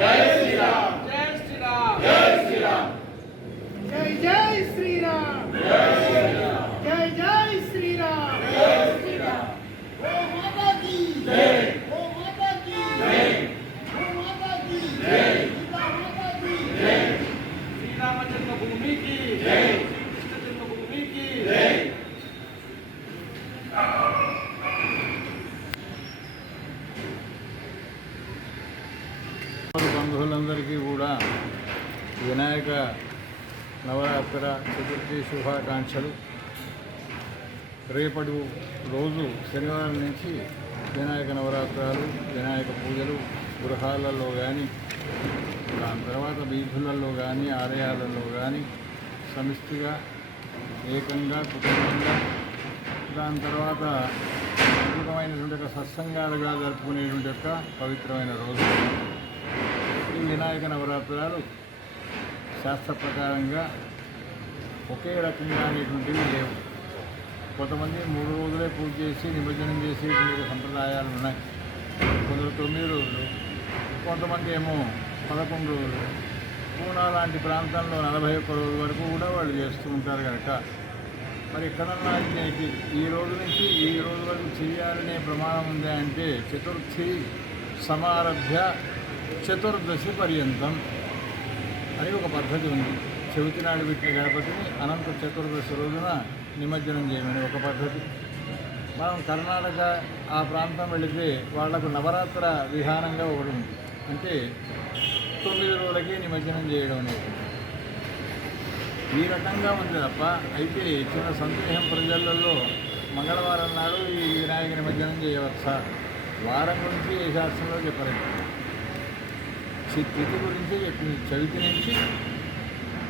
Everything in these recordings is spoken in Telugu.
জয় వినాయక నవరాత్ర చతుర్థి శుభాకాంక్షలు రేపటి రోజు శనివారం నుంచి వినాయక నవరాత్రాలు వినాయక పూజలు గృహాలలో కానీ దాని తర్వాత వీధులలో కానీ ఆలయాలలో కానీ సమిష్టిగా ఏకంగా కుటుంబంగా దాని తర్వాత అద్భుతమైనటువంటి యొక్క సత్సంగాలుగా జరుపుకునేటువంటి యొక్క పవిత్రమైన రోజు ఈ వినాయక నవరాత్రాలు శాస్త్ర ప్రకారంగా ఒకే రకంగా అనేటువంటివి లేవు కొంతమంది మూడు రోజులే పూజ చేసి నిమజ్జనం చేసేటువంటి సంప్రదాయాలు ఉన్నాయి కొందరు తొమ్మిది రోజులు కొంతమంది ఏమో పదకొండు రోజులు పూనా లాంటి ప్రాంతంలో నలభై ఒక్క రోజు వరకు కూడా వాళ్ళు చేస్తూ ఉంటారు కనుక మరి ఎక్కడన్నా దీనికి ఈ రోజు నుంచి ఈ రోజు వరకు చేయాలనే ప్రమాణం ఉందా అంటే చతుర్థి సమారభ్య చతుర్దశి పర్యంతం అని ఒక పద్ధతి ఉంది నాడు పెట్టిన గణపతిని అనంత చతుర్దశి రోజున నిమజ్జనం చేయమని ఒక పద్ధతి మనం కర్ణాటక ఆ ప్రాంతం వెళితే వాళ్లకు నవరాత్ర విధానంగా ఒకటి ఉంది అంటే తొమ్మిది రోజులకి నిమజ్జనం చేయడం అనేది ఈ రకంగా ఉంది తప్ప అయితే చిన్న సందేహం ప్రజలలో మంగళవారం నాడు ఈ వినాయక నిమజ్జనం చేయవచ్చా వారం గురించి ఏ శాస్త్రంలో చెప్పలేదు స్థితి గురించి చవితి నుంచి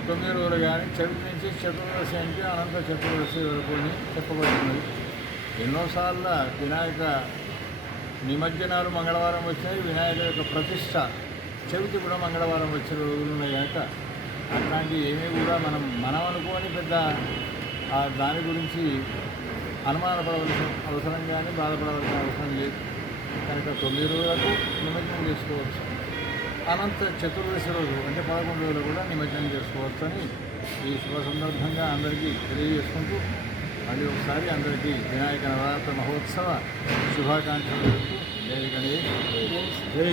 తొమ్మిది రోజులు కానీ చవితి నుంచి చతుర్దశి నుంచి అనంత చతుర్దశి వరకు చెప్పబడుతున్నది ఎన్నోసార్లు వినాయక నిమజ్జనాలు మంగళవారం వచ్చినాయి వినాయక యొక్క ప్రతిష్ట చవితి కూడా మంగళవారం వచ్చే రోజులు ఉన్నాయి కనుక అట్లాంటివి ఏమీ కూడా మనం మనం అనుకోని పెద్ద దాని గురించి అనుమానపడవలసిన అవసరం కానీ బాధపడవలసిన అవసరం లేదు కనుక తొమ్మిది రోజులకు నిమజ్జనం చేసుకోవచ్చు అనంత చతుర్దశి రోజు అంటే పదకొండు రోజులు కూడా నిమజ్జనం చేసుకోవచ్చని ఈ శుభ సందర్భంగా అందరికీ తెలియజేసుకుంటూ మళ్ళీ ఒకసారి అందరికీ వినాయక నవరాత్రి మహోత్సవ శుభాకాంక్షలు జై గణేష్ జై